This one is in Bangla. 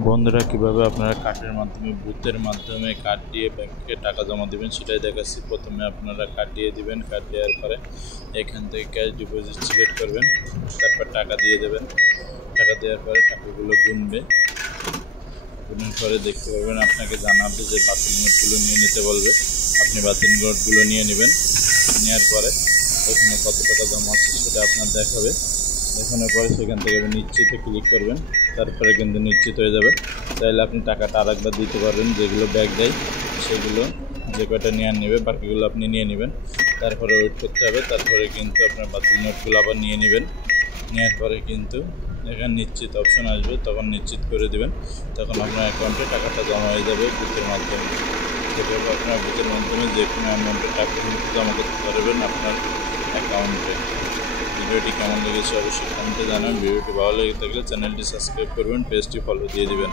বন্ধুরা, কিভাবে আপনারা কার্ডের মাধ্যমে বুথের মাধ্যমে কার্ড দিয়ে ব্যাংকে টাকা জমা দিবেন সেটাই দেখাচ্ছি। প্রথমে আপনারা কার্ড দিয়ে দিবেন। কার্ড দেওয়ার পরে এখান থেকে ক্যাশ ডিপোজিট সিলেক্ট করবেন, তারপর টাকা দিয়ে দেবেন। টাকা দেওয়ার পরে টাকাগুলো গুনবে। গুনার পরে দেখতে পাবেন আপনাকে জানাবে যে বাতিল নোটগুলো নিয়ে নিতে বলবে। আপনি বাতিল নোটগুলো নিয়ে নেবেন। নেওয়ার পরে এখানে কত টাকা জমা আছে সেটা আপনার দেখাবে। দেখানোর পরে সেখান থেকে নিশ্চিতে ক্লিক করবেন, তারপরে কিন্তু নিশ্চিত হয়ে যাবে। তাহলে আপনি টাকাটা আরেকবার দিতে পারবেন। যেগুলো ব্যাগ দেয় সেগুলো যে কয়টা নেওয়ার নেবে বাকিগুলো আপনি নিয়ে নেবেন। তারপরে ওয়েট করতে হবে। তারপরে কিন্তু আপনার বাতিল নোটগুলো আবার নিয়ে নেবেন। নেওয়ার পরে কিন্তু এখানে নিশ্চিত অপশন আসবে, তখন নিশ্চিত করে দেবেন। তখন আপনার অ্যাকাউন্টে টাকাটা জমা হয়ে যাবে বুথের মাধ্যমে। যেভাবে আপনার বুথের মাধ্যমে যে কোনো অ্যামাউন্টের টাকা কিন্তু জমা করতে পারবেন আপনার অ্যাকাউন্টে। ভিডিওটি কেমন লেগেছে অবশ্যই কমেন্টে জানান। ভিডিওটি ভালো লেগে থাকলে চ্যানেলটি সাবস্ক্রাইব করবেন, পেজটি ফলো দিয়ে দিবেন।